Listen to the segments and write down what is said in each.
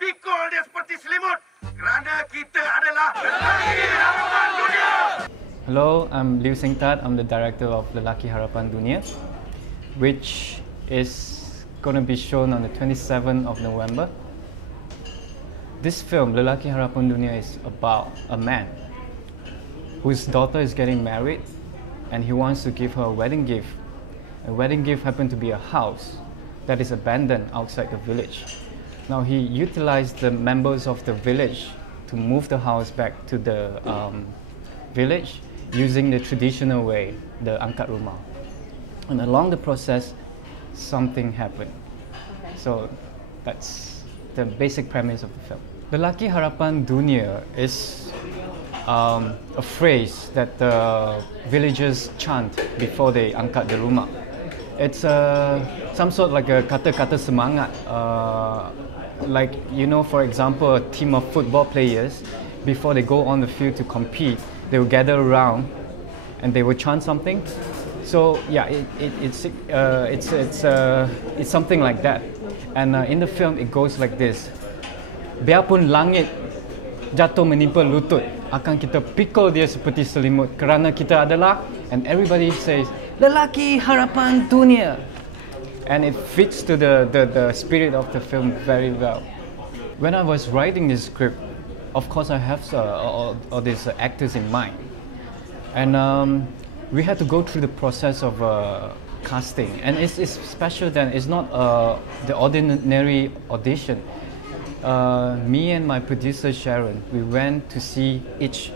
pikul dia seperti selimut kerana kita adalah Lelaki Harapan Dunia. Hello, I'm Liew I'm the director of Lelaki Harapan Dunia, which is going to be shown on the 27th of November. This film, Lelaki Harapan Dunia, is about a man whose daughter is getting married and he wants to give her a wedding gift. A wedding gift happened to be a house that is abandoned outside the village. Now he utilized the members of the village to move the house back to the village using the traditional way, the angkat rumah. And along the process, something happened. So that's the basic premise of the film. Lelaki Harapan Dunia is a phrase that the villagers chant before they angkat the rumah. It's some sort like a kata-kata semangat. Like, you know, for example, a team of football players, before they go on the field to compete, they will gather around and they will chant something. So yeah, it's something like that. And in the film, it goes like this: biarpun langit jatuh menimpa lutut, akan kita pikul dia seperti selimut kerana kita adalah, and everybody says, Lelaki Harapan Dunia. And it fits to the spirit of the film very well. When I was writing this script, of course I have all these actors in mind. And we had to go through the process of casting. And it's special then, it's not the ordinary audition. Me and my producer Sharon, we went to see each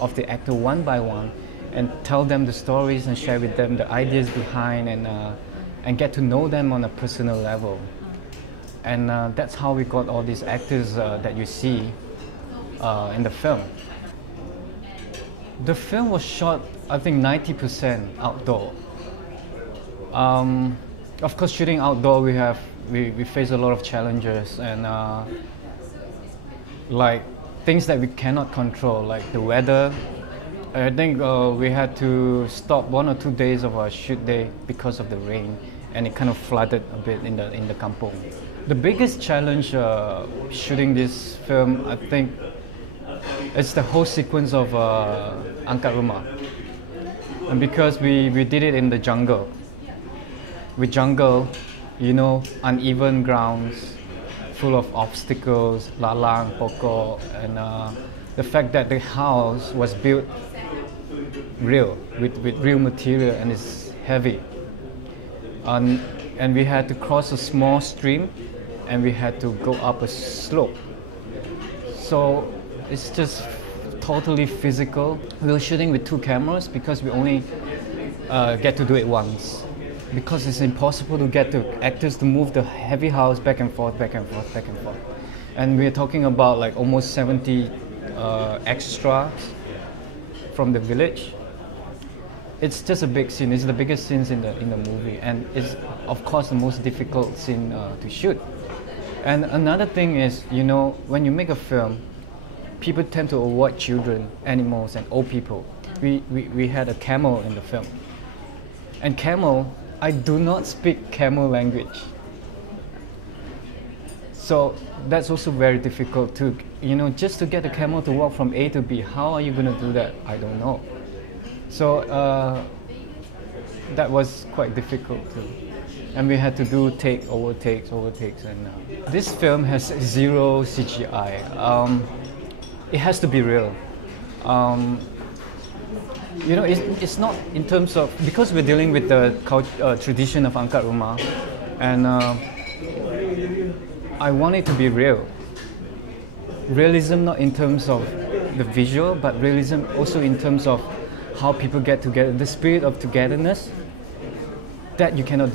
of the actor one by one and tell them the stories and share with them the ideas behind and get to know them on a personal level. And that's how we got all these actors that you see in the film. The film was shot, I think, 90% outdoor. Of course, shooting outdoor, we face a lot of challenges and like things that we cannot control, like the weather. I think we had to stop 1 or 2 days of our shoot day because of the rain, and it kind of flooded a bit in the kampung. The biggest challenge shooting this film, I think, is the whole sequence of angkat rumah. And because we did it in the jungle. With jungle, you know, uneven grounds, full of obstacles, lalang, pokok, and the fact that the house was built real, with real material, and it's heavy. And we had to cross a small stream, and we had to go up a slope. So it's just totally physical. We were shooting with 2 cameras because we only get to do it once. Because it's impossible to get the actors to move the heavy house back and forth, back and forth, back and forth. And we're talking about like almost 70 extras from the village. It's just a big scene. It's the biggest scenes in the movie, and it's of course the most difficult scene to shoot. And another thing is, you know, when you make a film, people tend to avoid children, animals, and old people. We had a camel in the film, and camel, I do not speak camel language. So that's also very difficult to, you know, just to get the camel to walk from A to B. How are you going to do that? I don't know. So that was quite difficult too. And we had to do takes, and this film has 0 CGI. It has to be real. You know, it's not in terms of, because we're dealing with the tradition of angkat rumah, and I want it to be real. Realism not in terms of the visual, but realism also in terms of how people get together, the spirit of togetherness that you cannot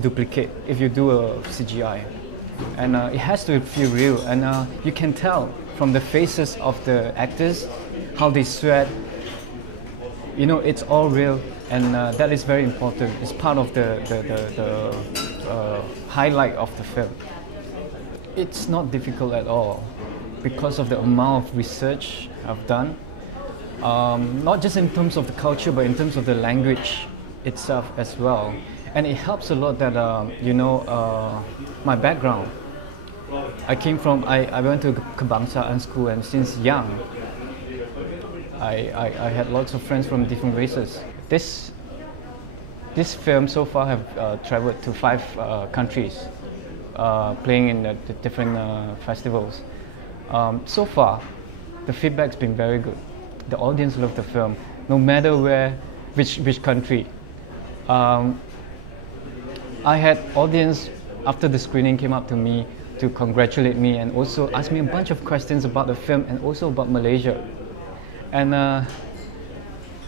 duplicate if you do a CGI. And it has to feel real, and you can tell from the faces of the actors how they sweat. You know, it's all real, and that is very important. It's part of the highlight of the film. It's not difficult at all because of the amount of research I've done. Not just in terms of the culture, but in terms of the language itself as well. And it helps a lot that, you know, my background. I went to Kebangsaan school, and since young, I had lots of friends from different races. This film so far have traveled to 5 countries, playing in the different festivals. So far, the feedback's been very good. The audience loved the film, no matter which country. I had audience after the screening came up to me to congratulate me and also ask me a bunch of questions about the film and also about Malaysia. And I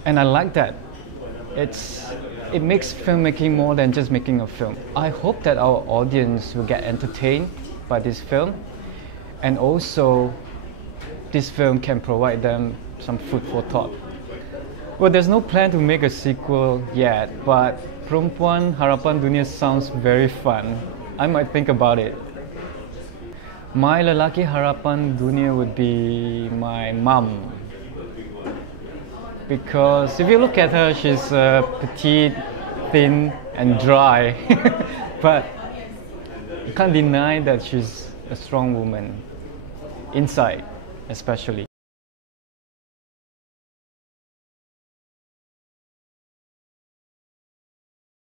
like that. It makes filmmaking more than just making a film. I hope that our audience will get entertained by this film, and also this film can provide them some food for thought. Well, there's no plan to make a sequel yet, but Perempuan Harapan Dunia sounds very fun. I might think about it. My Lelaki Harapan Dunia would be my mum. Because if you look at her, she's petite, thin, and dry. But you can't deny that she's a strong woman, inside especially.